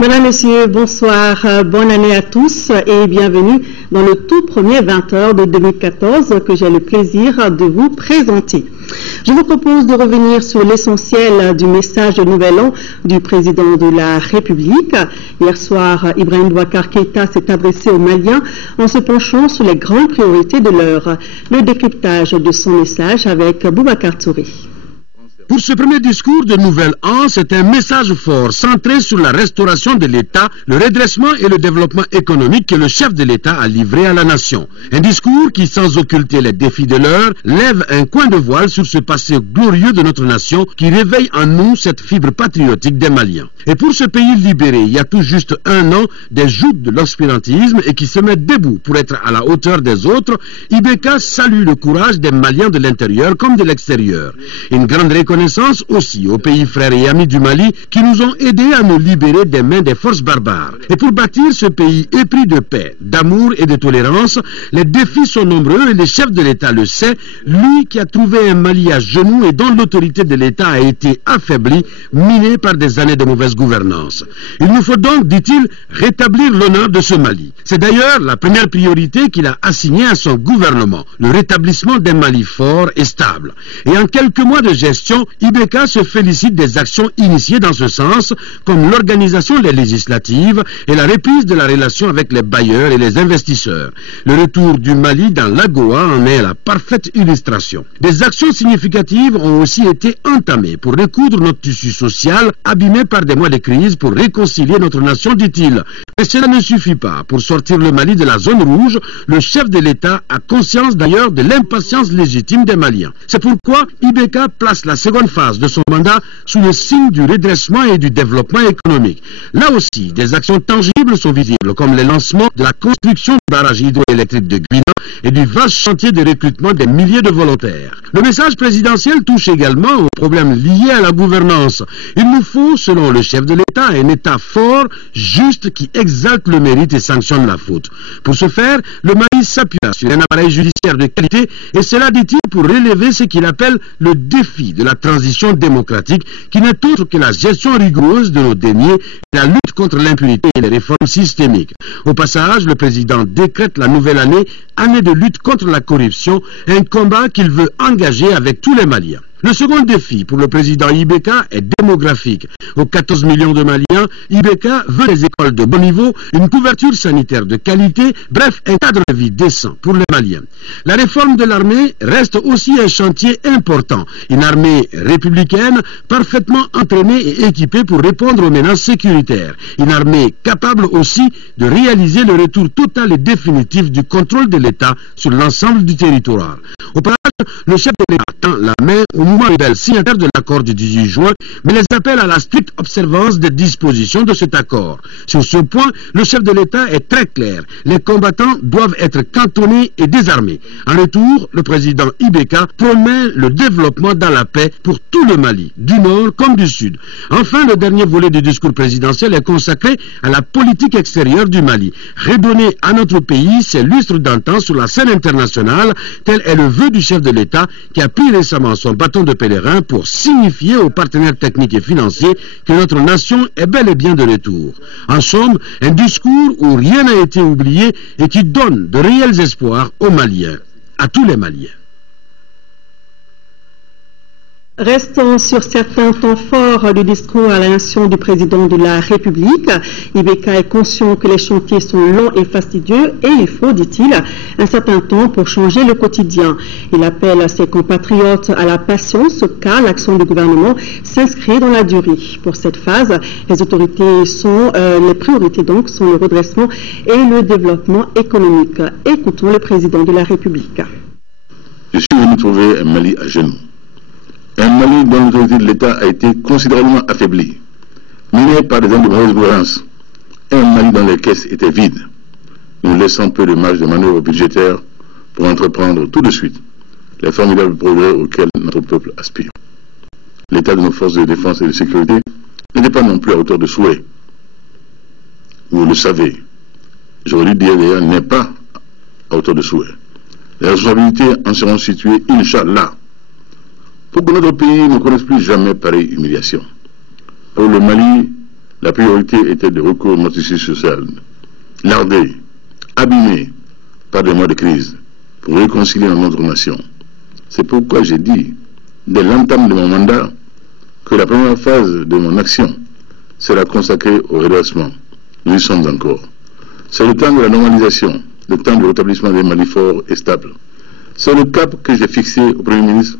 Mesdames, Messieurs, bonsoir, bonne année à tous et bienvenue dans le tout premier 20h de 2014 que j'ai le plaisir de vous présenter. Je vous propose de revenir sur l'essentiel du message de Nouvel An du président de la République. Hier soir, Ibrahim Boubacar Keïta s'est adressé aux Maliens en se penchant sur les grandes priorités de l'heure. Le décryptage de son message avec Boubacar Touré. Pour ce premier discours de Nouvel An, c'est un message fort centré sur la restauration de l'État, le redressement et le développement économique que le chef de l'État a livré à la nation. Un discours qui, sans occulter les défis de l'heure, lève un coin de voile sur ce passé glorieux de notre nation qui réveille en nous cette fibre patriotique des Maliens. Et pour ce pays libéré, il y a tout juste un an, des joutes de l'obscurantisme et qui se met debout pour être à la hauteur des autres, IBK salue le courage des Maliens de l'intérieur comme de l'extérieur. Une grande reconnaissance aussi aux pays frères et amis du Mali qui nous ont aidés à nous libérer des mains des forces barbares. Et pour bâtir ce pays épris de paix, d'amour et de tolérance, les défis sont nombreux et le chef de l'État le sait, lui qui a trouvé un Mali à genoux et dont l'autorité de l'État a été affaiblie, minée par des années de mauvaise gouvernance. Il nous faut donc, dit-il, rétablir l'honneur de ce Mali. C'est d'ailleurs la première priorité qu'il a assignée à son gouvernement, le rétablissement d'un Mali fort et stable. Et en quelques mois de gestion, IBK se félicite des actions initiées dans ce sens, comme l'organisation des législatives et la reprise de la relation avec les bailleurs et les investisseurs. Le retour du Mali dans l'AGOA en est la parfaite illustration. Des actions significatives ont aussi été entamées pour recoudre notre tissu social abîmé par des mois de crise pour réconcilier notre nation, dit-il. Mais cela ne suffit pas. Pour sortir le Mali de la zone rouge, le chef de l'État a conscience d'ailleurs de l'impatience légitime des Maliens. C'est pourquoi IBK place la seconde phase de son mandat sous le signe du redressement et du développement économique. Là aussi, des actions tangibles sont visibles, comme le lancement de la construction du barrage hydroélectrique de Guina et du vaste chantier de recrutement des milliers de volontaires. Le message présidentiel touche également aux problèmes liés à la gouvernance. Il nous faut, selon le chef de l'État, un État fort, juste, qui exalte le mérite et sanctionne la faute. Pour ce faire, le Mali s'appuie sur un appareil judiciaire de qualité, et cela, dit-il, pour relever ce qu'il appelle le défi de la transition démocratique, qui n'est autre que la gestion rigoureuse de nos deniers et la lutte contre l'impunité et les réformes systémiques. Au passage, le président décrète la nouvelle année, année de lutte contre la corruption, un combat qu'il veut engager avec tous les Maliens. Le second défi pour le président IBK est démographique. Aux 14 millions de Maliens, IBK veut des écoles de bon niveau, une couverture sanitaire de qualité, bref, un cadre de vie décent pour les Maliens. La réforme de l'armée reste aussi un chantier important. Une armée républicaine parfaitement entraînée et équipée pour répondre aux menaces sécuritaires. Une armée capable aussi de réaliser le retour total et définitif du contrôle de l'État sur l'ensemble du territoire. Au passage, le chef de l'État tend la main au mouvement rebelle signataire de l'accord du 18 juin, mais les appelle à la stricte observance des dispositions de cet accord. Sur ce point, le chef de l'État est très clair. Les combattants doivent être cantonnés et désarmés. En retour, le président IBK promet le développement dans la paix pour tout le Mali, du nord comme du sud. Enfin, le dernier volet du discours présidentiel est consacré à la politique extérieure du Mali. Redonner à notre pays ses lustres d'antan sur la scène internationale, tel est le vœu du chef de l'État qui a pris récemment son bâton de pèlerin pour signifier aux partenaires techniques et financiers que notre nation est bel et bien de retour. En somme, un discours où rien n'a été oublié et qui donne de réels espoirs aux Maliens, à tous les Maliens. Restons sur certains temps forts du discours à la nation du président de la République. IBK est conscient que les chantiers sont longs et fastidieux et il faut, dit-il, un certain temps pour changer le quotidien. Il appelle à ses compatriotes à la patience car l'action du gouvernement s'inscrit dans la durée. Pour cette phase, les priorités donc sont le redressement et le développement économique. Écoutons le président de la République. Je suis venu trouver un Mali à genoux. Un Mali dont l'autorité de l'État a été considérablement affaiblie, miné par des années de mauvaise gouvernance. Un Mali dont les caisses étaient vides, nous laissant peu de marge de manœuvre budgétaire pour entreprendre tout de suite les formidables progrès auxquels notre peuple aspire. L'état de nos forces de défense et de sécurité n'était pas non plus à hauteur de souhait. Vous le savez, j'aurais dû dire d'ailleurs, n'est pas à hauteur de souhait. Les responsabilités en seront situées, Inch'Allah, pour que notre pays ne connaisse plus jamais pareille humiliation. Pour le Mali, la priorité était de recours au tissu social, lardé, abîmé par des mois de crise, pour réconcilier notre nation. C'est pourquoi j'ai dit, dès l'entame de mon mandat, que la première phase de mon action sera consacrée au redressement. Nous y sommes encore. C'est le temps de la normalisation, le temps du rétablissement des Mali forts et stables. C'est le cap que j'ai fixé au Premier ministre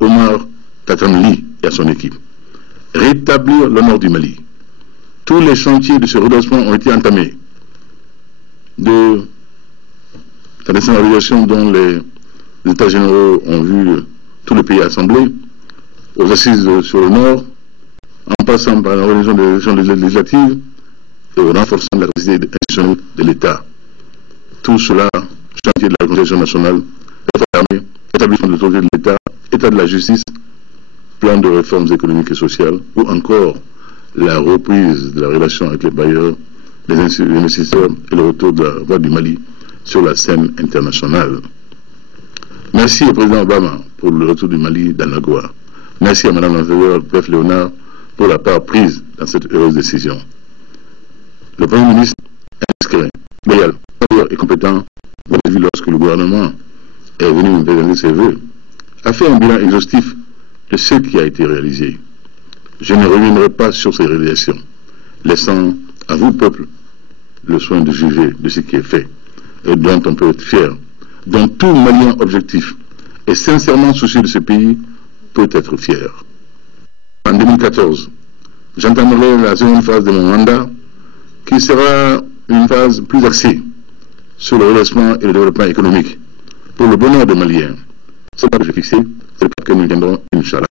Omar Tatanli et à son équipe. Rétablir l'honneur du Mali. Tous les chantiers de ce redressement ont été entamés. De la décentralisation dont les États généraux ont vu tout le pays assemblé, aux assises sur le Nord, en passant par l'organisation des élections législatives et au renforcement de la capacité institutionnelle de l'État. Tout cela, chantier de la réconciliation nationale, établissement de l'autorité de l'État, état de la justice, plan de réformes économiques et sociales, ou encore la reprise de la relation avec les bailleurs, les investisseurs et le retour de la voix du Mali sur la scène internationale. Merci au président Obama pour le retour du Mali dans la Goa. Merci à Mme l'ambassadeur Beth Léonard pour la part prise dans cette heureuse décision. Le Premier ministre est discret, loyal, et compétent, vous l'avez vu lorsque le gouvernement est venu me présenter ses vœux, a fait un bilan exhaustif de ce qui a été réalisé. Je ne reviendrai pas sur ces réalisations, laissant à vous, peuple, le soin de juger de ce qui est fait et dont on peut être fier, dont tout Malien objectif et sincèrement soucieux de ce pays peut être fier. En 2014, j'entendrai la seconde phase de mon mandat qui sera une phase plus axée sur le redressement et le développement économique pour le bonheur des Maliens. C'est ce que j'ai fixé, c'est le que nous tiendrons, Inch'Allah.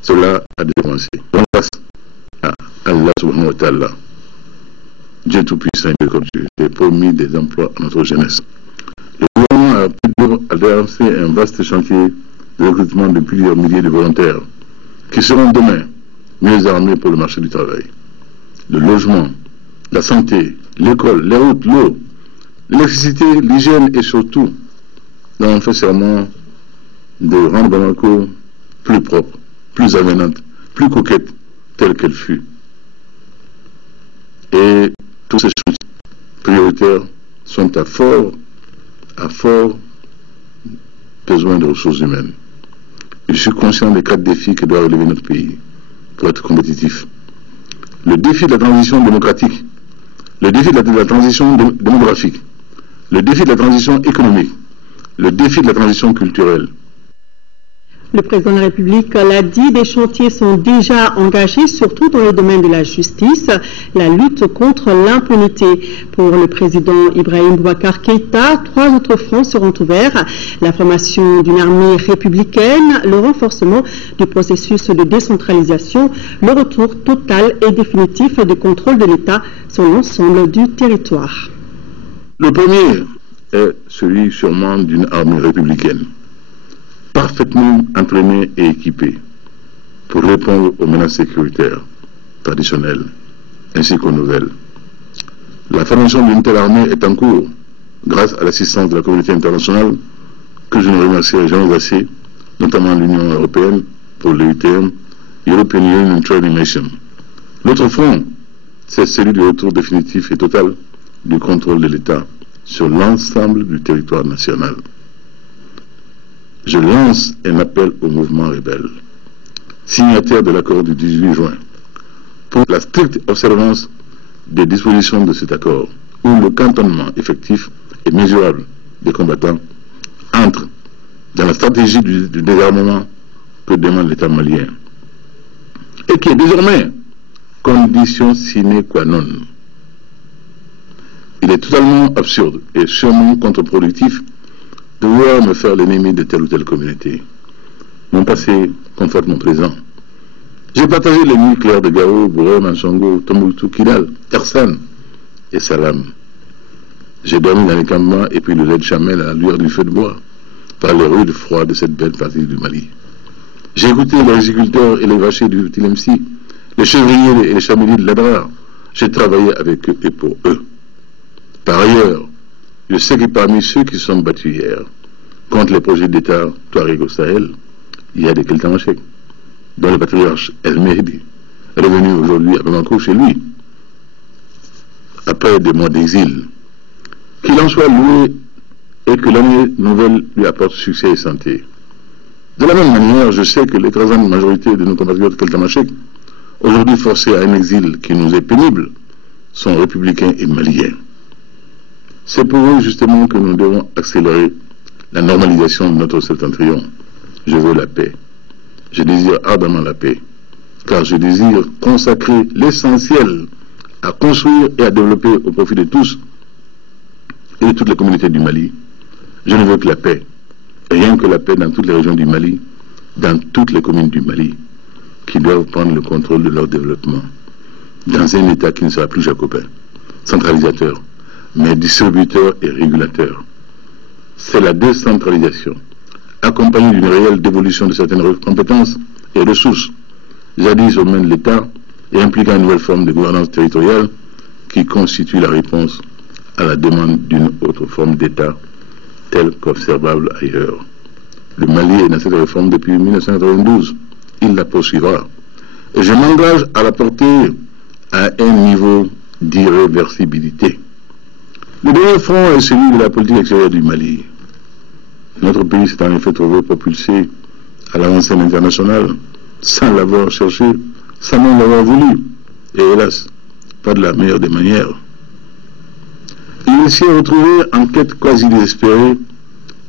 Cela a déjà commencé. On passe à Allah subhanahu wa ta'ala. Dieu Tout-Puissant et Miséricordieux, j'ai promis des emplois à notre jeunesse. Le gouvernement a lancé un vaste chantier de recrutement de plusieurs milliers de volontaires qui seront demain mieux armés pour le marché du travail. Le logement, la santé, l'école, les routes, l'eau, l'électricité, l'hygiène et surtout, nous avons fait serment de rendre Bamako plus propre, plus avenante, plus coquette, telle qu'elle fut. Et tous ces chantiers prioritaires sont à fort besoin de ressources humaines. Je suis conscient des 4 défis que doit relever notre pays pour être compétitif. Le défi de la transition démocratique, le défi de la transition démographique, le défi de la transition économique, le défi de la transition culturelle. Le président de la République l'a dit, des chantiers sont déjà engagés, surtout dans le domaine de la justice, la lutte contre l'impunité. Pour le président Ibrahim Boubacar Keïta, 3 autres fronts seront ouverts. La formation d'une armée républicaine, le renforcement du processus de décentralisation, le retour total et définitif du contrôle de l'État sur l'ensemble du territoire. Le premier est celui sûrement d'une armée républicaine, parfaitement entraînée et équipée pour répondre aux menaces sécuritaires traditionnelles ainsi qu'aux nouvelles. La formation d'une telle armée est en cours grâce à l'assistance de la communauté internationale que je ne remercierai jamais assez, notamment l'Union européenne pour l'EUTM, European Union Training Mission. L'autre front, c'est celui du retour définitif et total du contrôle de l'État sur l'ensemble du territoire national. Je lance un appel au mouvement rebelle, signataire de l'accord du 18 juin, pour la stricte observance des dispositions de cet accord, où le cantonnement effectif et mesurable des combattants entre dans la stratégie du désarmement que demande l'État malien, et qui est désormais condition sine qua non. Il est totalement absurde et sûrement contre-productif de vouloir me faire l'ennemi de telle ou telle communauté. Mon passé conforte mon présent. J'ai partagé les nuits claires de Gao, Bouré, Mansongo, Tombouctou, Kidal, Ersan et Salam. J'ai dormi dans les campements et puis le lait de chamel à la lueur du feu de bois, par les rues de froid de cette belle partie du Mali. J'ai écouté les agriculteurs et les vachers du Tilemsi, les chevriers et les chameliers de l'Adrar. J'ai travaillé avec eux et pour eux. Par ailleurs, je sais que parmi ceux qui se sont battus hier contre les projets d'État Touareg au Sahel, il y a des Keltamachek, dont le patriarche El Mehdi, revenu aujourd'hui à Bamako chez lui, après des mois d'exil. Qu'il en soit loué et que l'année nouvelle lui apporte succès et santé. De la même manière, je sais que l'écrasante majorité de nos compatriotes keltamachèques, aujourd'hui forcés à un exil qui nous est pénible, sont républicains et maliens. C'est pour eux justement que nous devons accélérer la normalisation de notre septentrion. Je veux la paix. Je désire ardemment la paix, car je désire consacrer l'essentiel à construire et à développer au profit de tous et de toutes les communautés du Mali. Je ne veux que la paix, rien que la paix dans toutes les régions du Mali, dans toutes les communes du Mali, qui doivent prendre le contrôle de leur développement, dans un État qui ne sera plus jacobin, centralisateur, mais distributeur et régulateur. C'est la décentralisation, accompagnée d'une réelle dévolution de certaines compétences et ressources, jadis aux mains de l'État, et impliquant une nouvelle forme de gouvernance territoriale qui constitue la réponse à la demande d'une autre forme d'État, telle qu'observable ailleurs. Le Mali est dans cette réforme depuis 1992. Il la poursuivra. Et je m'engage à la porter à un niveau d'irréversibilité. Le dernier front est celui de la politique extérieure du Mali. Notre pays s'est en effet trouvé propulsé à l'avant-scène internationale, sans l'avoir cherché, sans même l'avoir voulu, et hélas, pas de la meilleure des manières. Il s'est retrouvé en quête quasi désespérée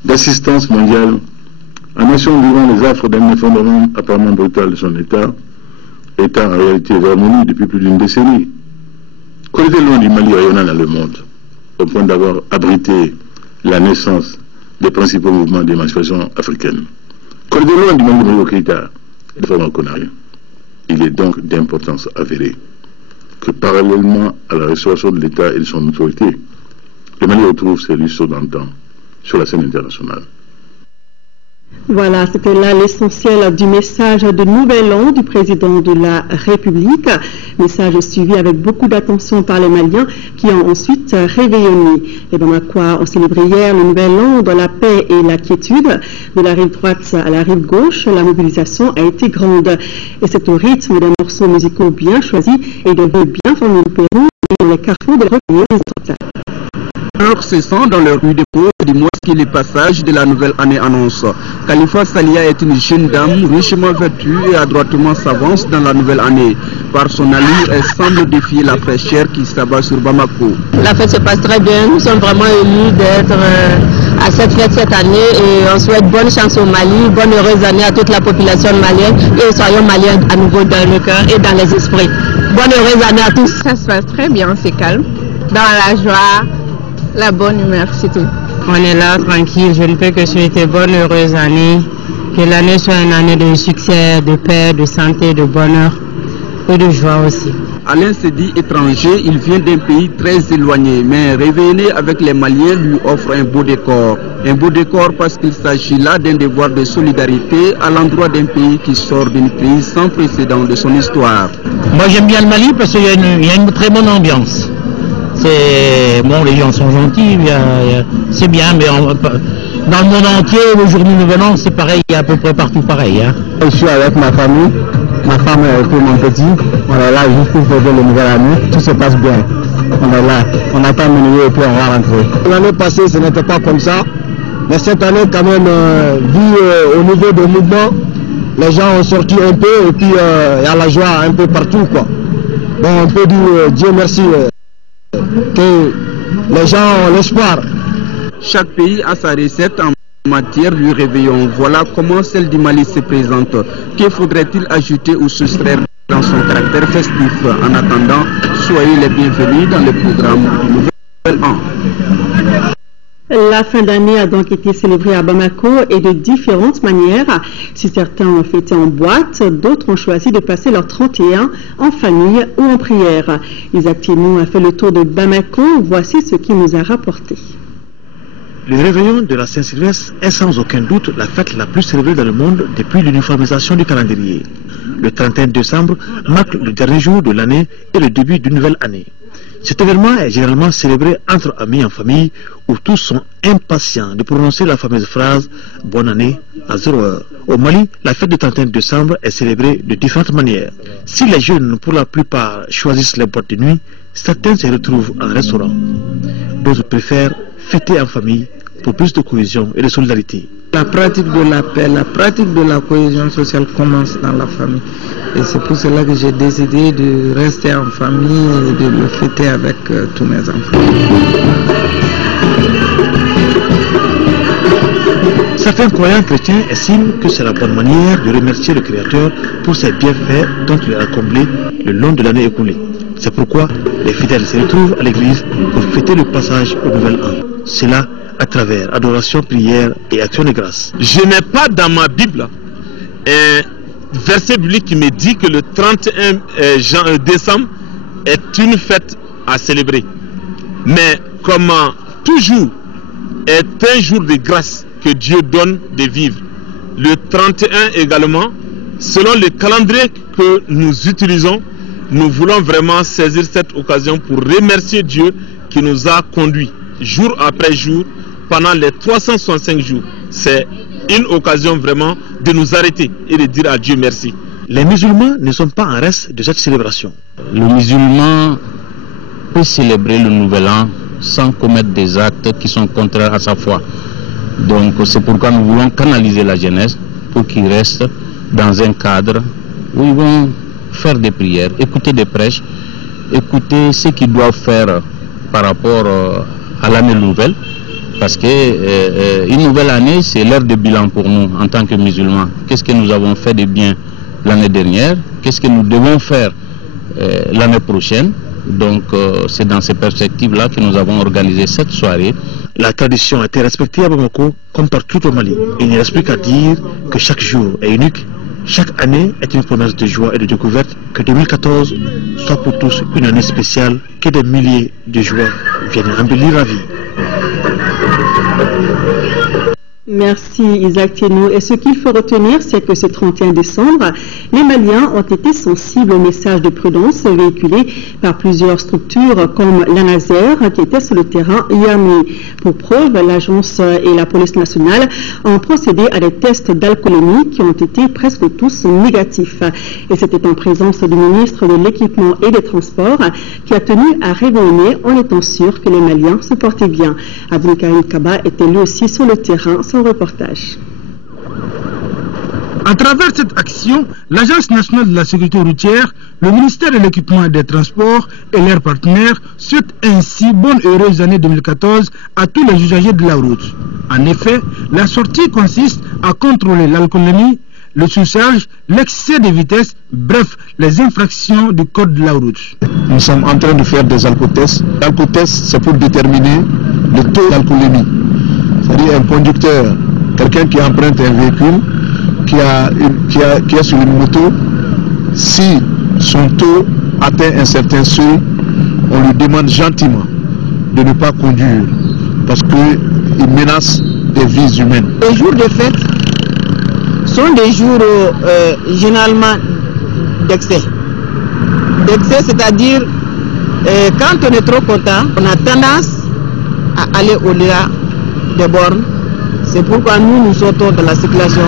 d'assistance mondiale, en nation vivant les affres d'un effondrement apparemment brutal de son État, État en réalité vermoulu depuis plus d'une décennie. Qu'on était loin du Mali rayonnant dans le monde, au point d'avoir abrité la naissance des principaux mouvements d'émancipation africaine. Qu'on était loin du Mali de Modibo Keïta et de Famara Konaré. Il est donc d'importance avérée que parallèlement à la restauration de l'État et de son autorité, le Mali retrouve ses lustres d'antan sur la scène internationale. Voilà, c'était là l'essentiel du message de Nouvel An du président de la République. Message suivi avec beaucoup d'attention par les Maliens qui ont ensuite réveillonné. Les Bamakois ont célébré hier le Nouvel An dans la paix et la quiétude. De la rive droite à la rive gauche, la mobilisation a été grande. Et c'est au rythme des morceaux musicaux bien choisis et de vœux bien formés du Pérou et dans les carrefours de recueillir les autres. Se sent dans les rues de Pau, du moins que le passage de la nouvelle année annonce. Khalifa Salia est une jeune dame richement vêtue et adroitement s'avance dans la nouvelle année. Par son allure, elle semble défier la fraîcheur qui s'abat sur Bamako. La fête se passe très bien. Nous sommes vraiment émus d'être à cette fête cette année et on souhaite bonne chance au Mali, bonne heureuse année à toute la population malienne et soyons maliens à nouveau dans le cœur et dans les esprits. Bonne heureuse année à tous. Ça se passe très bien, c'est calme, dans la joie, la bonne humeur, c'est tout. On est là, tranquille, je ne peux que souhaiter bonne, heureuse année, que l'année soit une année de succès, de paix, de santé, de bonheur et de joie aussi. Alain se dit étranger, il vient d'un pays très éloigné, mais réveillé avec les Maliens lui offre un beau décor. Un beau décor parce qu'il s'agit là d'un devoir de solidarité à l'endroit d'un pays qui sort d'une crise sans précédent de son histoire. Moi j'aime bien le Mali parce qu'il y a une très bonne ambiance. Bon, les gens sont gentils, c'est bien, mais dans le monde entier, le jour du Nouvel An, c'est pareil, il y a à peu près partout pareil. Hein. Je suis avec ma famille, ma femme et mon petit, on est là juste pour fêter le Nouvel Année, tout se passe bien. On est là, on attend minuit et puis on va rentrer. L'année passée, ce n'était pas comme ça, mais cette année, quand même, vu au niveau des mouvements, les gens ont sorti un peu et puis il y a la joie un peu partout, quoi. Bon, on peut dire Dieu merci. Que les gens ont l'espoir. Chaque pays a sa recette en matière du réveillon. Voilà comment celle du Mali se présente. Que faudrait-il ajouter ou soustraire dans son caractère festif? En attendant, soyez les bienvenus dans le programme du Nouvel An. La fin d'année a donc été célébrée à Bamako et de différentes manières. Si certains ont fêté en boîte, d'autres ont choisi de passer leur 31 en famille ou en prière. Isaac Timon a fait le tour de Bamako. Voici ce qu'il nous a rapporté. Le réveillon de la Saint-Sylvestre est sans aucun doute la fête la plus célébrée dans le monde depuis l'uniformisation du calendrier. Le 31 décembre marque le dernier jour de l'année et le début d'une nouvelle année. Cet événement est généralement célébré entre amis en famille où tous sont impatients de prononcer la fameuse phrase « Bonne année à 0 heure ». Au Mali, la fête du 31 décembre est célébrée de différentes manières. Si les jeunes, pour la plupart, choisissent les boîtes de nuit, certains se retrouvent en restaurant. D'autres préfèrent fêter en famille pour plus de cohésion et de solidarité. La pratique de la paix, la pratique de la cohésion sociale commence dans la famille. Et c'est pour cela que j'ai décidé de rester en famille et de le fêter avec tous mes enfants. Certains croyants chrétiens estiment que c'est la bonne manière de remercier le Créateur pour ses bienfaits dont il a comblé le long de l'année écoulée. C'est pourquoi les fidèles se retrouvent à l'église pour fêter le passage au nouvel an. Cela à travers adoration, prière et action de grâce. Je n'ai pas dans ma Bible un verset biblique qui me dit que le 31 décembre est une fête à célébrer. Mais comme toujours est un jour de grâce que Dieu donne de vivre. Le 31 également, selon le calendrier que nous utilisons, nous voulons vraiment saisir cette occasion pour remercier Dieu qui nous a conduits jour après jour pendant les 365 jours. C'est une occasion vraiment de nous arrêter et de dire à Dieu merci. Les musulmans ne sont pas en reste de cette célébration. Le musulman peut célébrer le nouvel an sans commettre des actes qui sont contraires à sa foi. Donc c'est pourquoi nous voulons canaliser la jeunesse pour qu'ils restent dans un cadre où ils vont faire des prières, écouter des prêches, écouter ce qu'ils doivent faire par rapport à l'année nouvelle. Parce que une nouvelle année, c'est l'heure de bilan pour nous en tant que musulmans. Qu'est-ce que nous avons fait de bien l'année dernière? Qu'est-ce que nous devons faire l'année prochaine? Donc c'est dans ces perspectives-là que nous avons organisé cette soirée. La tradition a été respectée à Bamako comme partout au Mali. Il ne reste plus qu'à dire que chaque jour est unique. Chaque année est une promesse de joie et de découverte. Que 2014 soit pour tous une année spéciale, que des milliers de joies viennent embellir la vie. Merci Isaac Tienou. Et ce qu'il faut retenir, c'est que ce 31 décembre, les Maliens ont été sensibles au message de prudence véhiculé par plusieurs structures comme l'ANASER qui était sur le terrain hier nuit. Pour preuve, l'agence et la police nationale ont procédé à des tests d'alcoolémie qui ont été presque tous négatifs. Et c'était en présence du ministre de l'Équipement et des Transports qui a tenu à rayonner en étant sûr que les Maliens se portaient bien. Abdelkarim Kaba était lui aussi sur le terrain. Reportage. À travers cette action, l'Agence nationale de la sécurité routière, le ministère de l'Équipement et des Transports et leurs partenaires souhaitent ainsi bonne et heureuse année 2014 à tous les usagers de la route. En effet, la sortie consiste à contrôler l'alcoolémie, le surcharge, l'excès de vitesse, bref, les infractions du code de la route. Nous sommes en train de faire des alcotests. L'alcotest, c'est pour déterminer le taux d'alcoolémie. C'est-à-dire un conducteur, quelqu'un qui emprunte un véhicule, qui est sur une moto, si son taux atteint un certain seuil, on lui demande gentiment de ne pas conduire parce qu'il menace des vies humaines. Les jours de fête sont des jours généralement d'excès. D'excès, c'est-à-dire quand on est trop content, on a tendance à aller au-delà des bornes. C'est pourquoi nous sortons de la circulation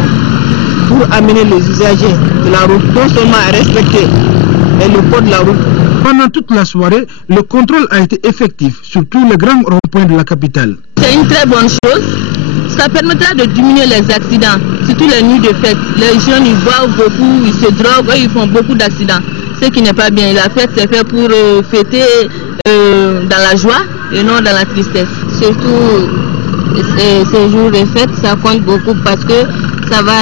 pour amener les usagers de la route non seulement à respecter le code de la route. Pendant toute la soirée, le contrôle a été effectif sur tous les grands ronds-points de la capitale. C'est une très bonne chose. Ça permettra de diminuer les accidents, surtout les nuits de fête. Les jeunes ils boivent beaucoup, ils se droguent, ils font beaucoup d'accidents. Ce qui n'est pas bien. La fête c'est fait pour fêter dans la joie et non dans la tristesse. Surtout ces jours de fête, ça compte beaucoup parce que ça va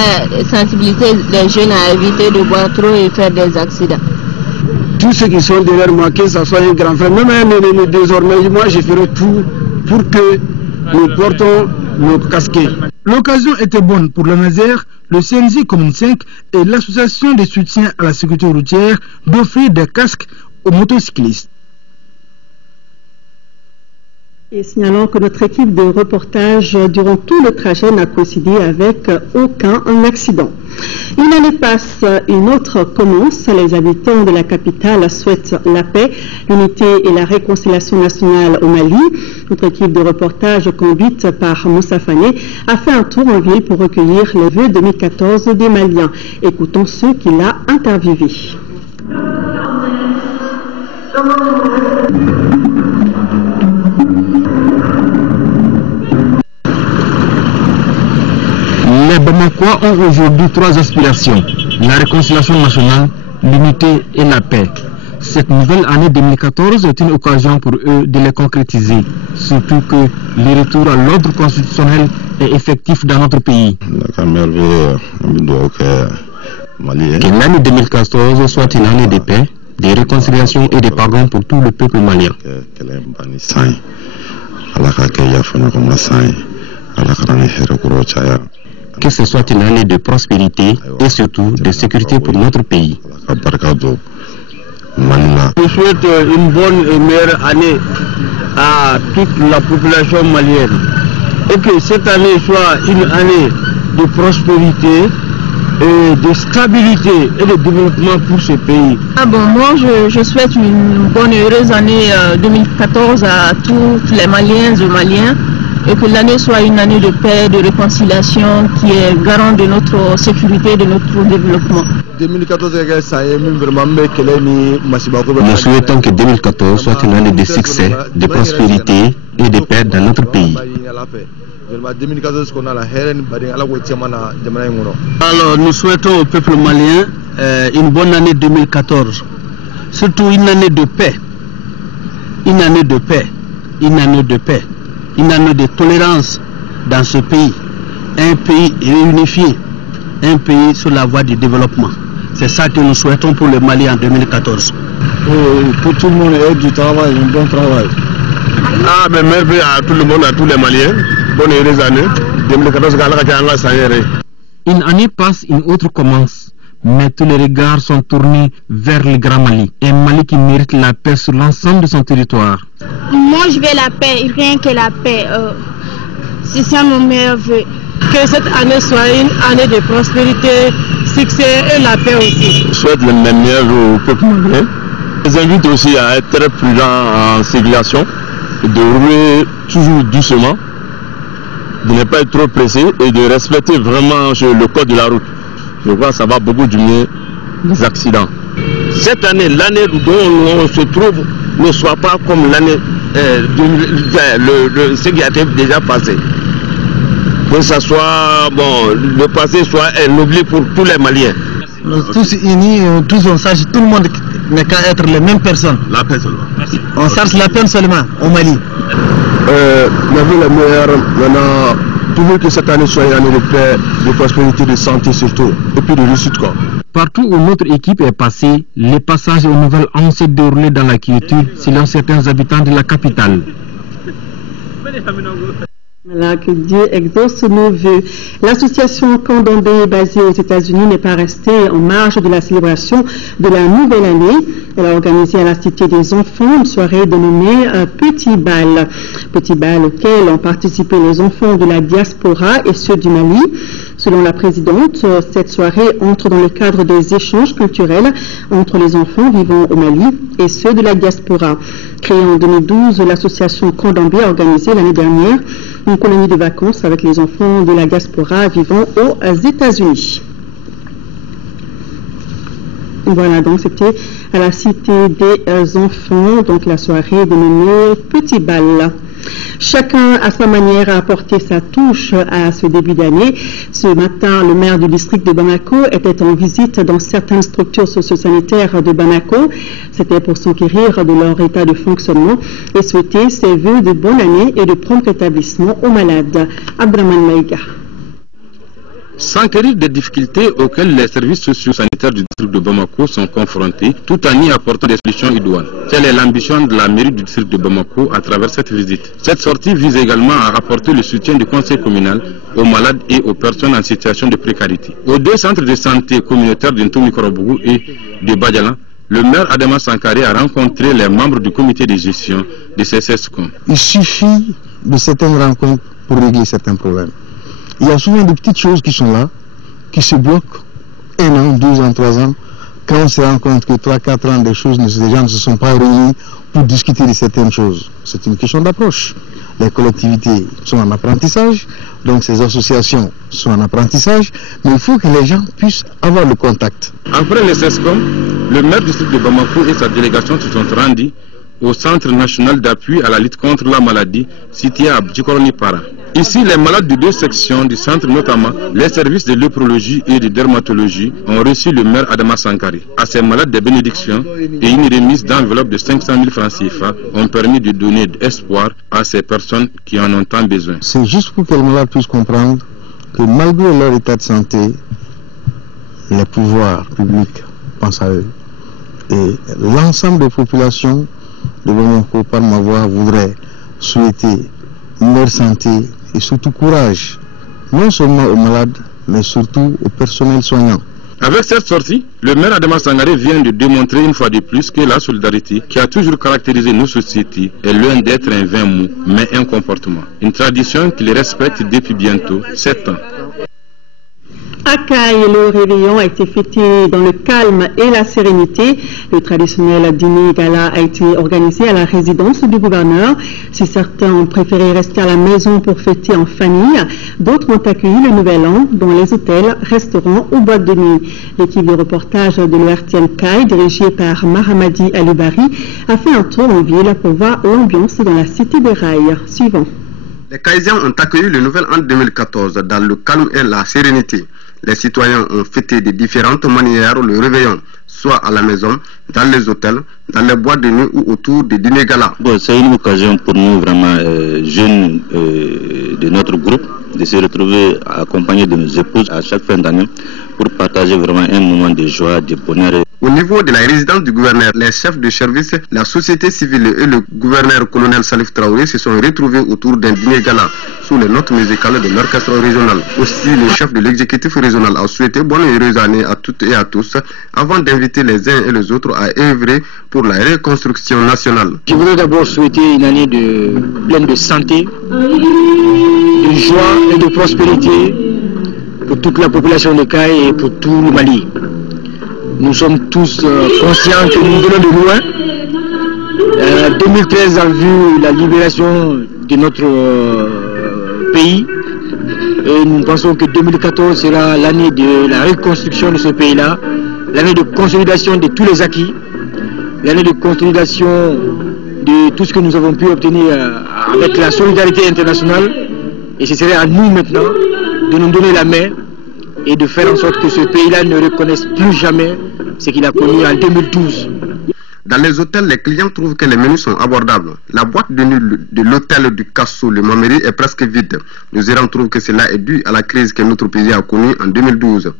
sensibiliser les jeunes à éviter de boire trop et faire des accidents. Tous ceux qui sont derrière moi, que ce soit un grand frère, même un ennemi, désormais, moi je ferai tout pour que nous portons nos casques. L'occasion était bonne pour l'ANASER, le CNJ Commune 5 et l'association de soutien à la sécurité routière d'offrir des casques aux motocyclistes. Et signalons que notre équipe de reportage, durant tout le trajet, n'a coïncidé avec aucun accident. Une année passe, une autre commence. Les habitants de la capitale souhaitent la paix, l'unité et la réconciliation nationale au Mali. Notre équipe de reportage, conduite par Moussa Fane, a fait un tour en ville pour recueillir les vœux 2014 des Maliens. Écoutons ceux qu'il a interviewés. Les Bamakois ont aujourd'hui 3 aspirations: la réconciliation nationale, l'unité et la paix. Cette nouvelle année 2014 est une occasion pour eux de les concrétiser, surtout que le retour à l'ordre constitutionnel est effectif dans notre pays. Que l'année 2014 soit une année de paix, de réconciliation et de pardon pour tout le peuple malien. Que ce soit une année de prospérité et surtout de sécurité pour notre pays. Je souhaite une bonne et meilleure année à toute la population malienne et que cette année soit une année de prospérité, et de stabilité et de développement pour ce pays. Moi je souhaite une bonne et heureuse année 2014 à tous les Maliens et Maliens, et que l'année soit une année de paix, de réconciliation qui est garant de notre sécurité et de notre développement. Nous souhaitons que 2014 soit une année de succès, de prospérité et de paix dans notre pays. Alors nous souhaitons au peuple malien une bonne année 2014, surtout une année de paix, une année de paix, une année de paix, une année de tolérance dans ce pays, un pays réunifié, un pays sur la voie du développement. C'est ça que nous souhaitons pour le Mali en 2014. Pour tout le monde et du travail, un bon travail. Mais merci à tout le monde, à tous les Maliens. Bonne et heureuse année. 2014, une année passe, une autre commence. Mais tous les regards sont tournés vers le Grand Mali. Un Mali qui mérite la paix sur l'ensemble de son territoire. Moi, je veux la paix, rien que la paix. C'est ça mon meilleur vœu. Que cette année soit une année de prospérité, succès et la paix aussi. Je souhaite le meilleur au peuple malien. Je les invite aussi à être très prudents en circulation, de rouler toujours doucement, de ne pas être trop pressé et de respecter vraiment le code de la route. Je crois que ça va beaucoup diminuer les accidents. Cette année, l'année dont on se trouve ne soit pas comme l'année ce qui a été déjà passé. Que ça soit, le passé soit un oubli pour tous les Maliens. Nous tous unis, tous on sache, tout le monde n'est qu'à être les mêmes personnes. La paix seulement. On cherche la paix seulement au Mali. La meilleure, maintenant, toujours que cette année soit une année de paix, de prospérité, de santé surtout, et puis de réussite quoi. Partout où notre équipe est passée, les passages aux nouvelles ans s'est déroulé dans la quiétude selon certains habitants de la capitale. Voilà, que Dieu exauce nos vœux. L'association Candombe, basée aux États-Unis, n'est pas restée en marge de la célébration de la nouvelle année. Elle a organisé à la Cité des Enfants une soirée dénommée Petit Bal. Petit Bal auquel ont participé les enfants de la diaspora et ceux du Mali. Selon la présidente, cette soirée entre dans le cadre des échanges culturels entre les enfants vivant au Mali et ceux de la diaspora. Créée en 2012, l'association Candombe a organisé l'année dernière une colonie de vacances avec les enfants de la diaspora vivant aux États-Unis. Voilà, donc c'était à la Cité des Enfants, donc la soirée dénommée Petit Bal. Chacun à sa manière a apporté sa touche à ce début d'année. Ce matin, le maire du district de Bamako était en visite dans certaines structures socio-sanitaires de Bamako. C'était pour s'enquérir de leur état de fonctionnement et souhaiter ses vœux de bonne année et de prompt rétablissement aux malades. Abdraman Maïga. S'enquérir des difficultés auxquelles les services socio-sanitaires du district de Bamako sont confrontés, tout en y apportant des solutions idoines. Telle est l'ambition de la mairie du district de Bamako à travers cette visite. Cette sortie vise également à apporter le soutien du conseil communal aux malades et aux personnes en situation de précarité. Aux deux centres de santé communautaires de Ntoumikorobougou et de Badjalan, le maire Adama Sankaré a rencontré les membres du comité de gestion de ces CESCOM. Il suffit de certaines rencontres pour régler certains problèmes. Il y a souvent des petites choses qui sont là, qui se bloquent 1 an, 2 ans, 3 ans. Quand on se rend compte que 3-4 ans, les gens ne se sont pas réunis pour discuter de certaines choses. C'est une question d'approche. Les collectivités sont en apprentissage, donc ces associations sont en apprentissage, mais il faut que les gens puissent avoir le contact. Après les CESCOM, le maire du district de Bamako et sa délégation se sont rendus au Centre national d'appui à la lutte contre la maladie situé à Djikoroni-Para. Ici, les malades de 2 sections du centre, notamment les services de léphrologie et de dermatologie, ont reçu le maire Adama Sankaré. À ces malades, des bénédictions et une remise d'enveloppe de 500 000 francs CFA ont permis de donner de l'espoir à ces personnes qui en ont tant besoin. C'est juste pour que les malades puissent comprendre que malgré leur état de santé, les pouvoirs publics pensent à eux. Et l'ensemble des populations de Bamako, par ma voix, voudrait souhaiter leur santé et surtout courage, non seulement aux malades, mais surtout au personnel soignant. Avec cette sortie, le maire Adama Sankaré vient de démontrer une fois de plus que la solidarité, qui a toujours caractérisé nos sociétés, est loin d'être un vain mot, mais un comportement. Une tradition qu'il respecte depuis bientôt 7 ans. À Caille, le réveillon a été fêté dans le calme et la sérénité. Le traditionnel dîner gala a été organisé à la résidence du gouverneur. Si certains ont préféré rester à la maison pour fêter en famille, d'autres ont accueilli le nouvel an dans les hôtels, restaurants ou boîtes de nuit. L'équipe de reportage de l'ORTN Caille, dirigée par Mahamadi Alibari, a fait un tour en ville pour voir l'ambiance dans la cité des rails. Suivant. Les Caïsiens ont accueilli le nouvel an 2014 dans le calme et la sérénité. Les citoyens ont fêté de différentes manières le réveillon, soit à la maison, dans les hôtels, dans les boîtes de nuit ou autour des dîners galas. Bon, c'est une occasion pour nous vraiment jeunes de notre groupe de se retrouver accompagnés de nos épouses à chaque fin d'année pour partager vraiment un moment de joie, de bonheur. Au niveau de la résidence du gouverneur, les chefs de service, la société civile et le gouverneur colonel Salif Traoré se sont retrouvés autour d'un dîner gala sous les notes musicales de l'orchestre régional. Aussi, le chef de l'exécutif régional a souhaité bonne et heureuse année à toutes et à tous avant d'inviter les uns et les autres à œuvrer pour la reconstruction nationale. Je voudrais d'abord souhaiter une année pleine de santé, de joie et de prospérité pour toute la population de Caille et pour tout le Mali. Nous sommes tous conscients que nous venons de loin. 2013 a vu la libération de notre pays et nous pensons que 2014 sera l'année de la reconstruction de ce pays-là, l'année de consolidation de tous les acquis, l'année de consolidation de tout ce que nous avons pu obtenir avec la solidarité internationale. Et ce serait à nous maintenant de nous donner la main et de faire en sorte que ce pays-là ne reconnaisse plus jamais ce qu'il a connu en 2012. Dans les hôtels, les clients trouvent que les menus sont abordables. La boîte de nuit de l'hôtel du Kassou, le Mameri, est presque vide. Nos gérants trouvent que cela est dû à la crise que notre pays a connue en 2012.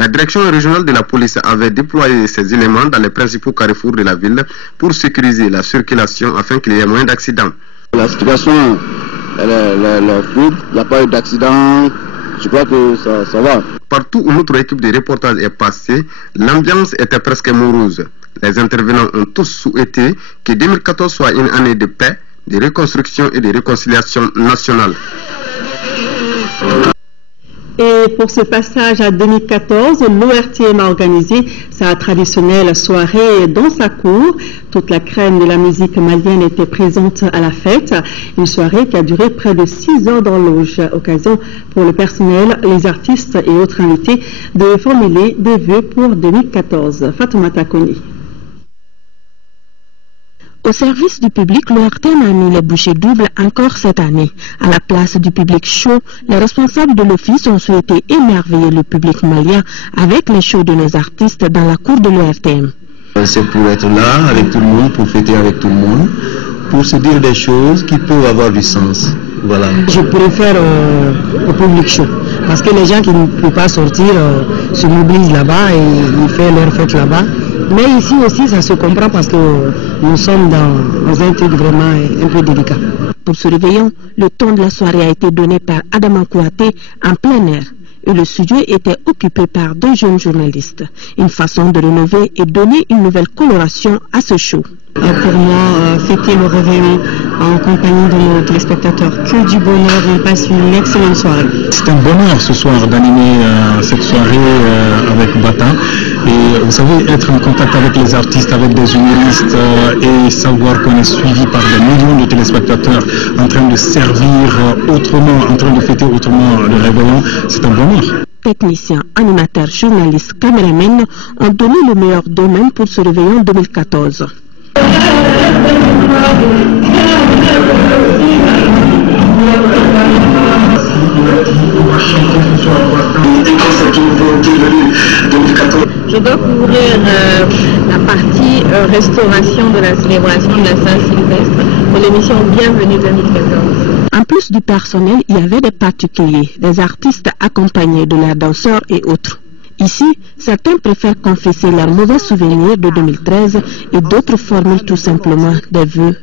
La direction régionale de la police avait déployé ces éléments dans les principaux carrefours de la ville pour sécuriser la circulation afin qu'il y ait moins d'accidents. La situation est fluide, il n'y a pas eu d'accident. Je crois que ça va. Partout où notre équipe de reportage est passée, l'ambiance était presque morose. Les intervenants ont tous souhaité que 2014 soit une année de paix, de reconstruction et de réconciliation nationale. Et pour ce passage à 2014, l'ORTM a organisé sa traditionnelle soirée dans sa cour. Toute la crème de la musique malienne était présente à la fête. Une soirée qui a duré près de 6 heures d'horloge. Occasion pour le personnel, les artistes et autres invités de formuler des vœux pour 2014. Fatoumata Koni. Au service du public, l'ORTM a mis les bouchées doubles encore cette année. À la place du public chaud, les responsables de l'office ont souhaité émerveiller le public malien avec les shows de nos artistes dans la cour de l'ORTM. C'est pour être là avec tout le monde, pour fêter avec tout le monde, pour se dire des choses qui peuvent avoir du sens. Voilà. Je préfère au public chaud, parce que les gens qui ne peuvent pas sortir se mobilisent là-bas et ils font leur fête là-bas. Mais ici aussi, ça se comprend parce que nous sommes dans un truc vraiment un peu délicat. Pour ce réveillon, le ton de la soirée a été donné par Adama Kouaté en plein air. et le studio était occupé par 2 jeunes journalistes. Une façon de rénover et donner une nouvelle coloration à ce show. Pour moi, fêter le réveillon en compagnie de nos téléspectateurs, que du bonheur, on passe une excellente soirée. C'est un bonheur ce soir d'animer cette soirée avec Bata. Et vous savez, être en contact avec les artistes, avec des humoristes et savoir qu'on est suivi par des millions de téléspectateurs en train de servir autrement, en train de fêter autrement le réveillon, c'est un bonheur. Techniciens, animateurs, journalistes, caméramens ont donné le meilleur d'eux-mêmes pour ce réveillon 2014. Je dois couvrir la partie restauration de la célébration de la Saint-Sylvestre pour l'émission Bienvenue 2014. En plus du personnel, il y avait des particuliers, des artistes accompagnés de leurs danseurs et autres. Ici, certains préfèrent confesser leurs mauvais souvenirs de 2013 et d'autres formulent tout simplement des vœux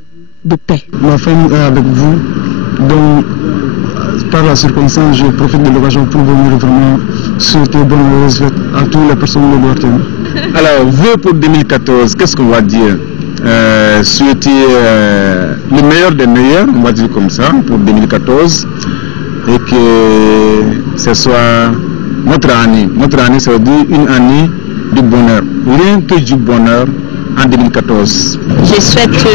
de paix. Ma femme est avec vous, donc par la circonstance, je profite de l'occasion pour venir vraiment souhaiter bonne heureuse fête à toutes les personnes de l'ORTM. Alors, vœux pour 2014, qu'est-ce qu'on va dire? Souhaiter le meilleur des meilleurs, on va dire comme ça, pour 2014, et que ce soit notre année. Notre année, ça veut dire une année de bonheur. Rien que du bonheur en 2014. Je souhaite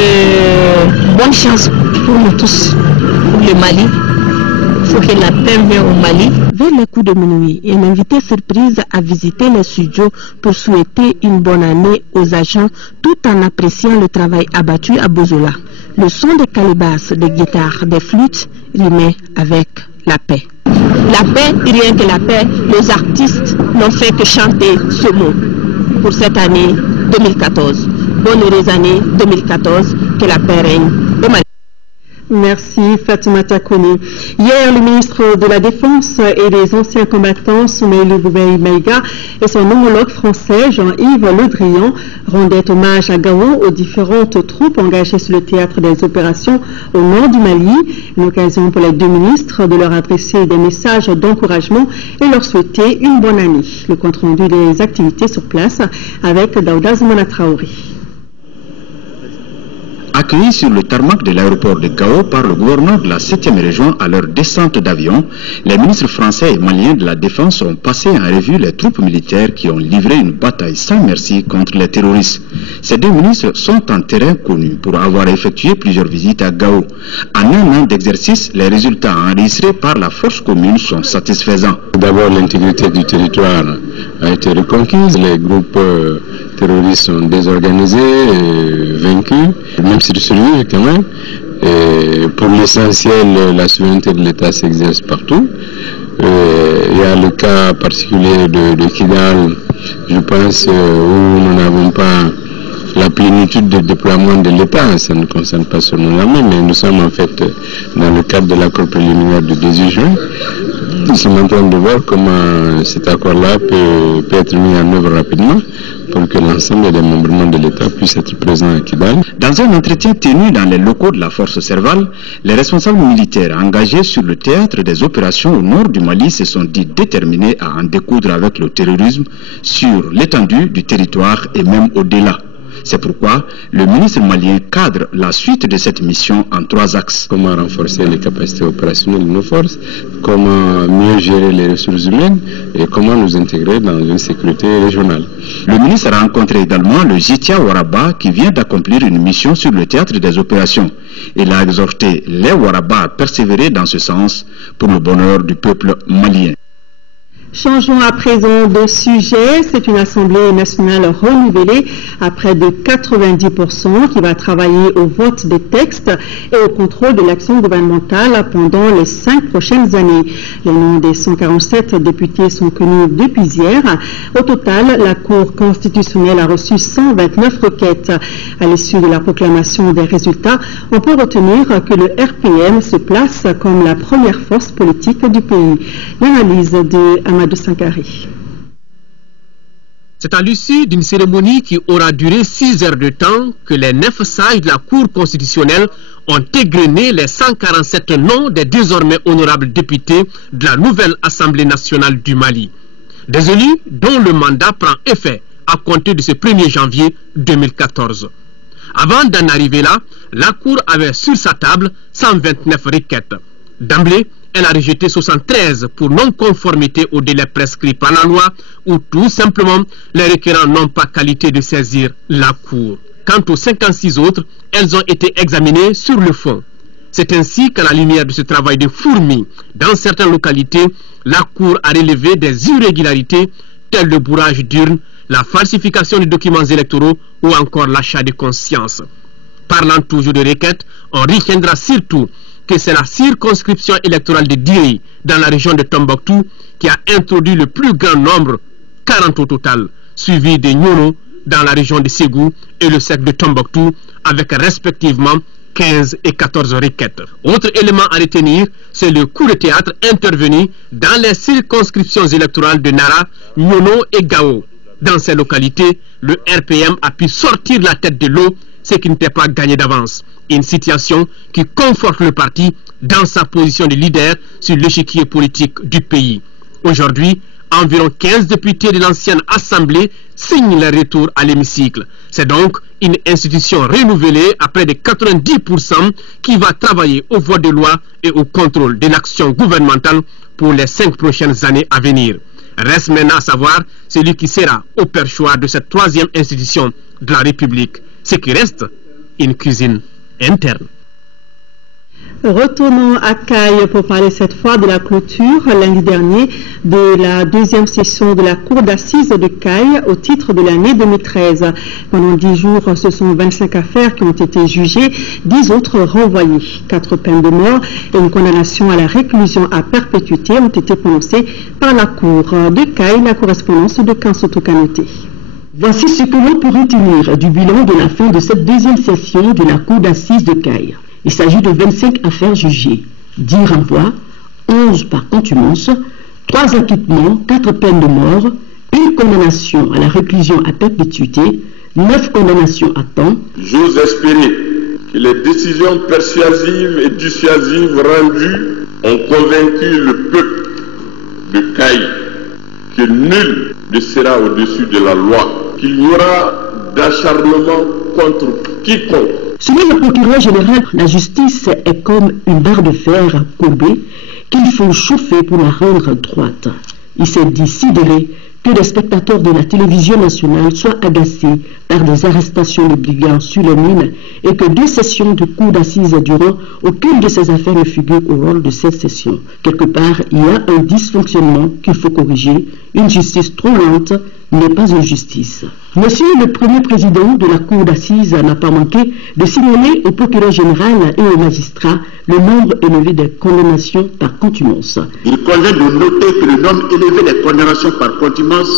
bonne chance pour nous tous, pour le Mali. Il faut que la paix vienne au Mali. Vers les coups de minuit, un invité surprise a visité les studios pour souhaiter une bonne année aux agents tout en appréciant le travail abattu à Bozola. Le son des calebasses, des guitares, des flûtes rimait avec la paix. La paix, rien que la paix, les artistes n'ont fait que chanter ce mot pour cette année 2014. Bonne heureuse année 2014, que la paix règne au Mali. Merci Fatoumata Kone. Hier, le ministre de la Défense et des anciens combattants, Soumaïlou Boubaï Maïga, et son homologue français, Jean-Yves Le Drian, rendaient hommage à Gao aux différentes troupes engagées sur le théâtre des opérations au nord du Mali. Une occasion pour les 2 ministres de leur adresser des messages d'encouragement et leur souhaiter une bonne année. Le compte-rendu des activités sur place avec Daouda Zoumana Traoré. Accueillis sur le tarmac de l'aéroport de Gao par le gouverneur de la 7e région à leur descente d'avion, les ministres français et maliens de la Défense ont passé en revue les troupes militaires qui ont livré une bataille sans merci contre les terroristes. Ces 2 ministres sont en terrain connu pour avoir effectué plusieurs visites à Gao. En un an d'exercice, les résultats enregistrés par la force commune sont satisfaisants. D'abord, l'intégrité du territoire a été reconquise, les groupes terroristes sont désorganisés et vaincus, même s'ils survivent quand même. Et pour l'essentiel, la souveraineté de l'État s'exerce partout. Il y a le cas particulier de Kidal, je pense, où nous n'avons pas la plénitude de déploiement de l'État. Ça ne concerne pas seulement l'armée, mais nous sommes en fait dans le cadre de l'accord préliminaire du 18 juin. Nous sommes en train de voir comment cet accord-là peut être mis en œuvre rapidement pour que l'ensemble des membres de l'État puissent être présents à Kidal. Dans un entretien tenu dans les locaux de la force Serval, les responsables militaires engagés sur le théâtre des opérations au nord du Mali se sont dit déterminés à en découdre avec le terrorisme sur l'étendue du territoire et même au-delà. C'est pourquoi le ministre malien cadre la suite de cette mission en 3 axes. Comment renforcer les capacités opérationnelles de nos forces, comment mieux gérer les ressources humaines et comment nous intégrer dans une sécurité régionale. Le ministre a rencontré également le Jitia Waraba qui vient d'accomplir une mission sur le théâtre des opérations. Il a exhorté les Waraba à persévérer dans ce sens pour le bonheur du peuple malien. Changeons à présent de sujet. C'est une Assemblée nationale renouvelée à près de 90% qui va travailler au vote des textes et au contrôle de l'action gouvernementale pendant les 5 prochaines années. Les noms des 147 députés sont connus depuis hier. Au total, la Cour constitutionnelle a reçu 129 requêtes. À l'issue de la proclamation des résultats, on peut retenir que le RPM se place comme la première force politique du pays. L'analyse de Amadou Sankari. C'est à l'issue d'une cérémonie qui aura duré 6 heures de temps que les 9 sages de la Cour constitutionnelle ont égrené les 147 noms des désormais honorables députés de la nouvelle Assemblée nationale du Mali. Des élus dont le mandat prend effet à compter de ce 1er janvier 2014. Avant d'en arriver là, la Cour avait sur sa table 129 requêtes. D'emblée, elle a rejeté 73 pour non-conformité au délai prescrit par la loi ou tout simplement les requérants n'ont pas qualité de saisir la Cour. Quant aux 56 autres, elles ont été examinées sur le fond. C'est ainsi qu'à la lumière de ce travail de fourmi, dans certaines localités, la Cour a relevé des irrégularités telles le bourrage d'urnes, la falsification des documents électoraux ou encore l'achat de conscience. Parlant toujours de requêtes, on retiendra surtout que c'est la circonscription électorale de Diri, dans la région de Tombouctou, qui a introduit le plus grand nombre, 40 au total, suivi de Nyono, dans la région de Ségou, et le cercle de Tombouctou, avec respectivement 15 et 14 requêtes. Autre élément à retenir, c'est le coup de théâtre intervenu dans les circonscriptions électorales de Nara, Nyono et Gao. Dans ces localités, le RPM a pu sortir la tête de l'eau, ce qui n'était pas gagné d'avance. Une situation qui conforte le parti dans sa position de leader sur l'échiquier politique du pays. Aujourd'hui, environ 15 députés de l'ancienne Assemblée signent leur retour à l'hémicycle. C'est donc une institution renouvelée à près de 90% qui va travailler au vote de loi et au contrôle de l'action gouvernementale pour les 5 prochaines années à venir. Reste maintenant à savoir celui qui sera au perchoir de cette 3e institution de la République. Ce qui reste, une cuisine interne. Retournons à Caille pour parler cette fois de la clôture lundi dernier de la 2e session de la Cour d'assises de Caille au titre de l'année 2013. Pendant 10 jours, ce sont 25 affaires qui ont été jugées, 10 autres renvoyées. 4 peines de mort et une condamnation à la réclusion à perpétuité ont été prononcées par la Cour de Caille, la correspondance de Kansoto Kanoté. Voici ce que l'on peut retenir du bilan de la fin de cette 2e session de la Cour d'assises de Caille. Il s'agit de 25 affaires jugées, 10 renvois, 11 par contumace, 3 acquittements, 4 peines de mort, une condamnation à la réclusion à perpétuité, 9 condamnations à temps. J'ose espérer que les décisions persuasives et dissuasives rendues ont convaincu le peuple de Caille que nul ne sera au-dessus de la loi, qu'il y aura d'acharnement contre quiconque. Selon le procureur général, la justice est comme une barre de fer courbée qu'il faut chauffer pour la rendre droite. Il s'est dit sidéré que les spectateurs de la télévision nationale soient agacés par des arrestations de brigands sur les mines et que 2 sessions de cour d'assises durant, aucune de ces affaires ne figure au rôle de cette session. Quelque part, il y a un dysfonctionnement qu'il faut corriger. Une justice trop lente n'est pas une justice. Monsieur le premier président de la cour d'assises n'a pas manqué de signaler au procureur général et aux magistrats le nombre élevé des condamnations par contumace. Il convient de noter que le nombre élevé des condamnations par contumace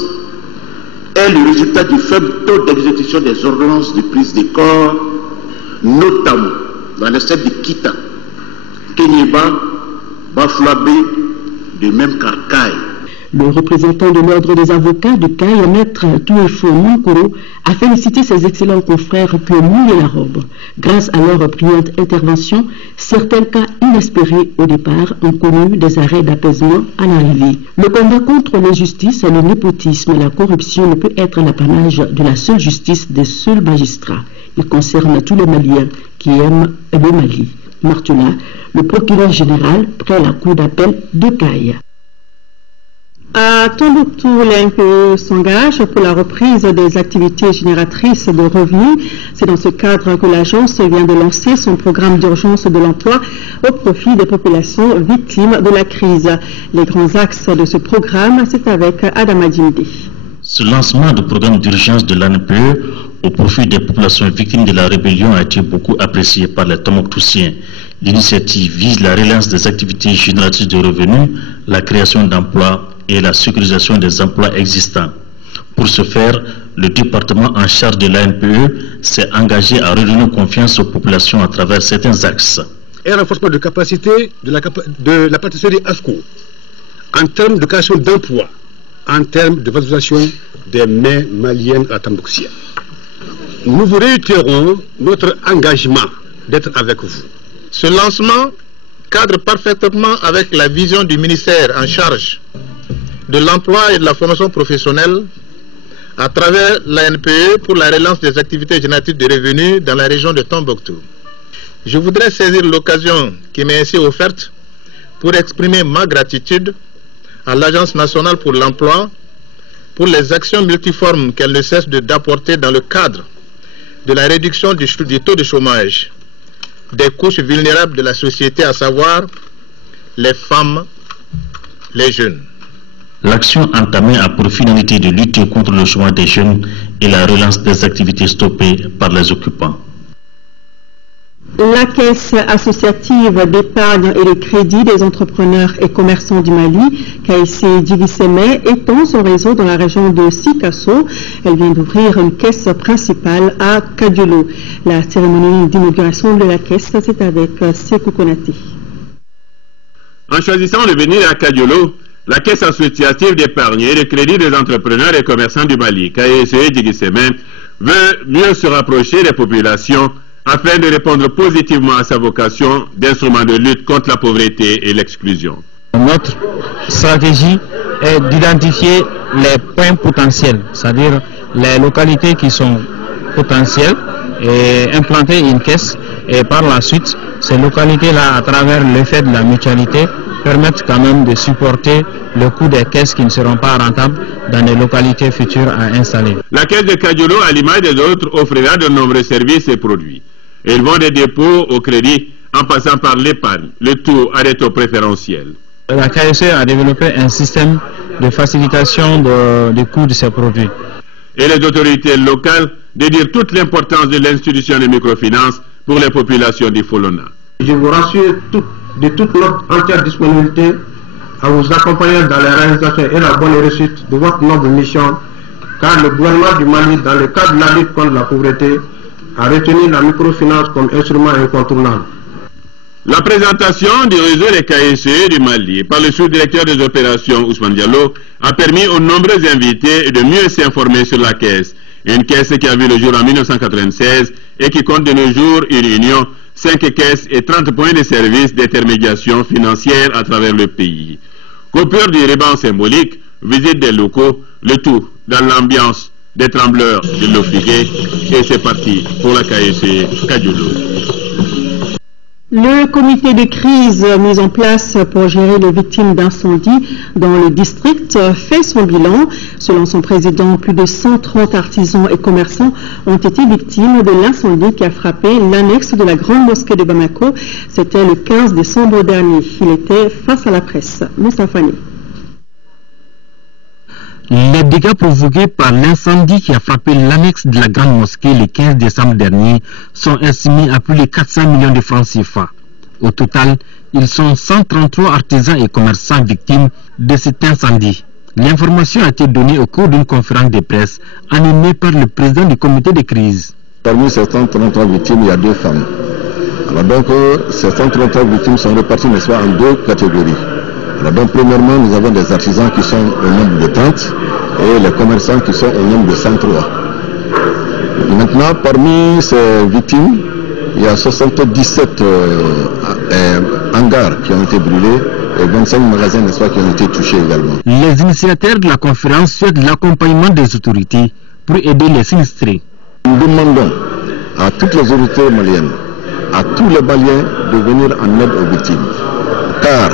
est le résultat du faible taux d'exécution des ordonnances de prise de corps, notamment dans les secteurs de Kita, Kenyeba, Bafouabé, de même qu'Arcaille. Le représentant de l'ordre des avocats de Caille, maître Touefo Moukoro, a félicité ses excellents confrères qui ont mouillé la robe. Grâce à leur brillante intervention, certains cas inespérés au départ ont connu des arrêts d'apaisement à l'arrivée. Le combat contre l'injustice, le népotisme et la corruption ne peut être l'apanage de la seule justice des seuls magistrats. Il concerne tous les Maliens qui aiment le Mali. Martula, le procureur général près la cour d'appel de Caille. À Tombouctou, l'ANPE s'engage pour la reprise des activités génératrices de revenus. C'est dans ce cadre que l'agence vient de lancer son programme d'urgence de l'emploi au profit des populations victimes de la crise. Les grands axes de ce programme, c'est avec Adama Djindé. Ce lancement du programme d'urgence de l'ANPE au profit des populations victimes de la rébellion a été beaucoup apprécié par les Tombouctousiens. L'initiative vise la relance des activités génératrices de revenus, la création d'emplois et la sécurisation des emplois existants. Pour ce faire, le département en charge de l'ANPE s'est engagé à redonner confiance aux populations à travers certains axes. Et un renforcement de capacité de la pâtisserie ASCO en termes de création d'emplois, en termes de valorisation des mets maliennes à Tambouxia. Nous vous réitérons notre engagement d'être avec vous. Ce lancement cadre parfaitement avec la vision du ministère en charge de l'emploi et de la formation professionnelle à travers la NPE pour la relance des activités génératives de revenus dans la région de Tombouctou. Je voudrais saisir l'occasion qui m'est ainsi offerte pour exprimer ma gratitude à l'Agence nationale pour l'emploi pour les actions multiformes qu'elle ne cesse d'apporter dans le cadre de la réduction du taux de chômage des couches vulnérables de la société, à savoir les femmes, les jeunes. L'action entamée a pour finalité de lutter contre le chômage des jeunes et la relance des activités stoppées par les occupants. La Caisse associative d'épargne et de crédit des entrepreneurs et commerçants du Mali, KSC Djigissémé, étend son réseau dans la région de Sikasso. Elle vient d'ouvrir une caisse principale à Kadiolo. La cérémonie d'inauguration de la caisse, c'est avec Sekou Konaté. En choisissant de venir à Kadiolo, la Caisse associative d'épargne et de crédit des entrepreneurs et commerçants du Mali, KSC Djigissémé, veut mieux se rapprocher des populations afin de répondre positivement à sa vocation d'instrument de lutte contre la pauvreté et l'exclusion. Notre stratégie est d'identifier les points potentiels, c'est-à-dire les localités qui sont potentielles, et implanter une caisse, et par la suite, ces localités-là, à travers l'effet de la mutualité, permettent quand même de supporter le coût des caisses qui ne seront pas rentables dans les localités futures à installer. La caisse de Kadiolo, à l'image des autres, offrira de nombreux services et produits. Ils vont des dépôts au crédit en passant par l'épargne, le tout à des taux préférentiels. La KSE a développé un système de facilitation du coût de ces produits. Et les autorités locales de dire toute l'importance de l'institution de microfinance pour les populations du Folona. Je vous rassure de toute notre entière disponibilité à vous accompagner dans la réalisation et la bonne réussite de votre noble mission, car le gouvernement du Mali, dans le cadre de la lutte contre la pauvreté, a retenu la microfinance comme instrument incontournable. La présentation du réseau des KSE du Mali par le sous-directeur des opérations Ousmane Diallo a permis aux nombreux invités de mieux s'informer sur la caisse. Une caisse qui a vu le jour en 1996 et qui compte de nos jours une union, 5 caisses et 30 points de service d'intermédiation financière à travers le pays. Coupure du ruban symbolique, visite des locaux, le tout dans l'ambiance des trembleurs de l'Ofigué, et c'est parti pour la KSE Kadiolo. Le comité de crise mis en place pour gérer les victimes d'incendie dans le district fait son bilan. Selon son président, plus de 130 artisans et commerçants ont été victimes de l'incendie qui a frappé l'annexe de la grande mosquée de Bamako. C'était le 15 décembre dernier. Il était face à la presse. Moussa Fani. Les dégâts provoqués par l'incendie qui a frappé l'annexe de la grande mosquée le 15 décembre dernier sont estimés à plus de 400 millions de francs CFA. Au total, ils sont 133 artisans et commerçants victimes de cet incendie. L'information a été donnée au cours d'une conférence de presse animée par le président du comité de crise. Parmi ces 133 victimes, il y a 2 femmes. Alors donc, ces 133 victimes sont réparties, n'est-ce pas, en 2 catégories. Alors donc, premièrement, nous avons des artisans qui sont au nombre de 30 et les commerçants qui sont au nombre de 103. Maintenant, parmi ces victimes, il y a 77 hangars qui ont été brûlés et 25 magasins, n'est-ce pas, qui ont été touchés également. Les initiateurs de la conférence souhaitent l'accompagnement des autorités pour aider les sinistrés. Nous demandons à toutes les autorités maliennes, à tous les Maliens de venir en aide aux victimes. Car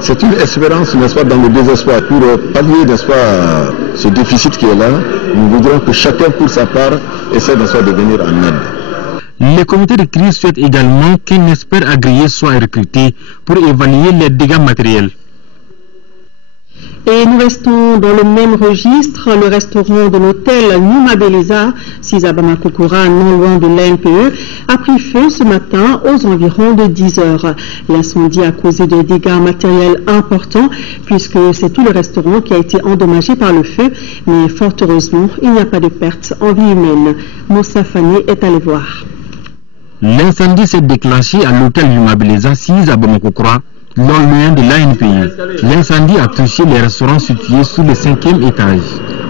c'est une espérance, n'est-ce pas, dans le désespoir, pour pallier, n'est-ce pas, ce déficit qui est là. Nous voudrons que chacun, pour sa part, essaie, n'est-ce pas, de venir en aide. Le comité de crise souhaite également qu'un expert agréé soit recruté pour évaluer les dégâts matériels. Et nous restons dans le même registre. Le restaurant de l'hôtel Numa Beliza, 6 à Bamako-Koura, non loin de l'ANPE, a pris feu ce matin aux environs de 10 heures. L'incendie a causé des dégâts matériels importants puisque c'est tout le restaurant qui a été endommagé par le feu. Mais fort heureusement, il n'y a pas de perte en vie humaine. Moussa Fani est allé voir. L'incendie s'est déclenché à l'hôtel Numa Beliza, 6 à Bamako-Koura, loin de l'ANPI. L'incendie a touché les restaurants situés sous le 5e étage.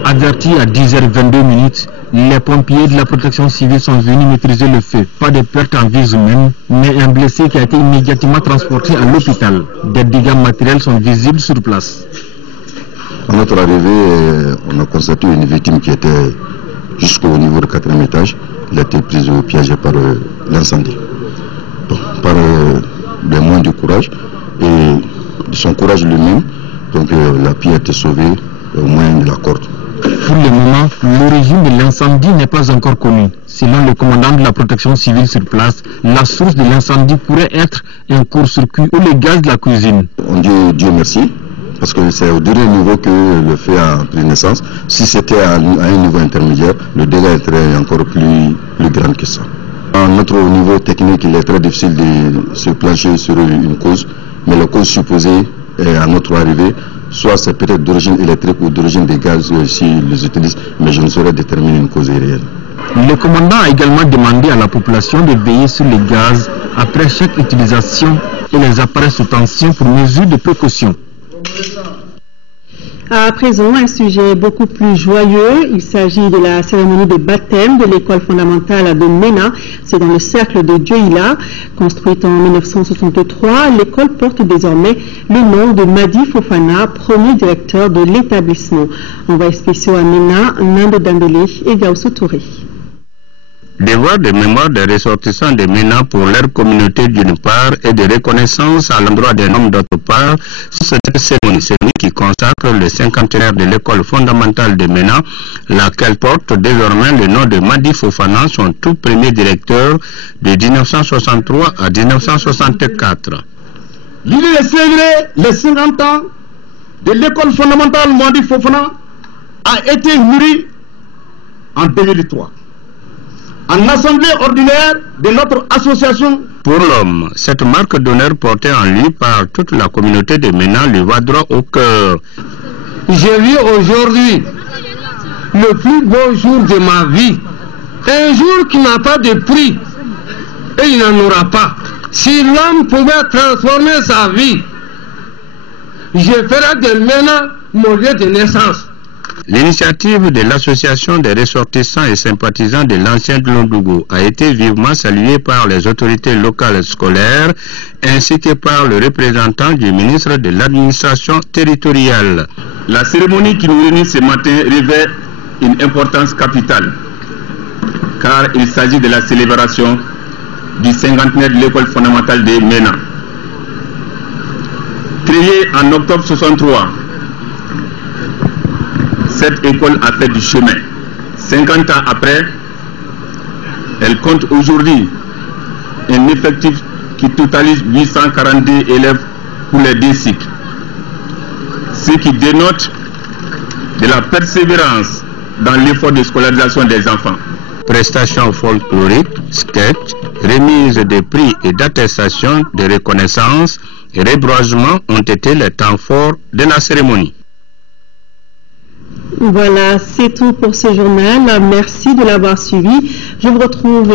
Avertis à 10h22, les pompiers de la protection civile sont venus maîtriser le feu. Pas de perte en vies humaines, mais un blessé qui a été immédiatement transporté à l'hôpital. Des dégâts matériels sont visibles sur place. À notre arrivée, on a constaté une victime qui était jusqu'au niveau du 4e étage. Il a été pris au piège par l'incendie. Par des moyens de courage et de son courage lui-même, donc la fille a été sauvée au moyen de la corde. Pour le moment, l'origine de l'incendie n'est pas encore connue. Selon le commandant de la protection civile sur place, la source de l'incendie pourrait être un court-circuit ou le gaz de la cuisine. On dit Dieu merci, parce que c'est au dernier niveau que le feu a pris naissance. Si c'était à un niveau intermédiaire, le dégât serait encore plus grand que ça. À notre niveau technique, il est très difficile de se plancher sur une cause, mais la cause supposée est à notre arrivée, soit c'est peut-être d'origine électrique ou d'origine des gaz s'ils les utilisent, mais je ne saurais déterminer une cause réelle. Le commandant a également demandé à la population de veiller sur les gaz après chaque utilisation et les appareils sous tension pour mesure de précaution. À présent, un sujet beaucoup plus joyeux. Il s'agit de la cérémonie de baptême de l'école fondamentale de Mena. C'est dans le cercle de Dioïla. Construite en 1963, l'école porte désormais le nom de Madi Fofana, premier directeur de l'établissement. Envoyé spéciaux à Mena, Nando Dambélé et Gaoussou Touré. Devoir de mémoire des ressortissants de MENA pour leur communauté d'une part et de reconnaissance à l'endroit des hommes d'autre part, c'est cette cérémonie qui consacre le 50e de l'école fondamentale de MENA, laquelle porte désormais le nom de Madi Fofana, son tout premier directeur de 1963 à 1964. L'idée de célébrer les 50 ans de l'école fondamentale Madi Fofana a été mûrie en 2003. En assemblée ordinaire de notre association. Pour l'homme, cette marque d'honneur portée en lui par toute la communauté de MENA lui va droit au cœur. J'ai vu aujourd'hui le plus beau jour de ma vie. Un jour qui n'a pas de prix et il n'en aura pas. Si l'homme pouvait transformer sa vie, je ferais de MENA mon lieu de naissance. L'initiative de l'association des ressortissants et sympathisants de l'ancien Dlondougou a été vivement saluée par les autorités locales scolaires ainsi que par le représentant du ministre de l'administration territoriale. La cérémonie qui nous réunit ce matin revêt une importance capitale car il s'agit de la célébration du 50e de l'école fondamentale de MENA. Créée en octobre 63, cette école a fait du chemin. 50 ans après, elle compte aujourd'hui un effectif qui totalise 842 élèves pour les 2 cycles. Ce qui dénote de la persévérance dans l'effort de scolarisation des enfants. Prestations folkloriques, sketchs, remise de prix et d'attestations de reconnaissance et rebroisement ont été les temps forts de la cérémonie. Voilà, c'est tout pour ce journal. Merci de l'avoir suivi. Je vous retrouve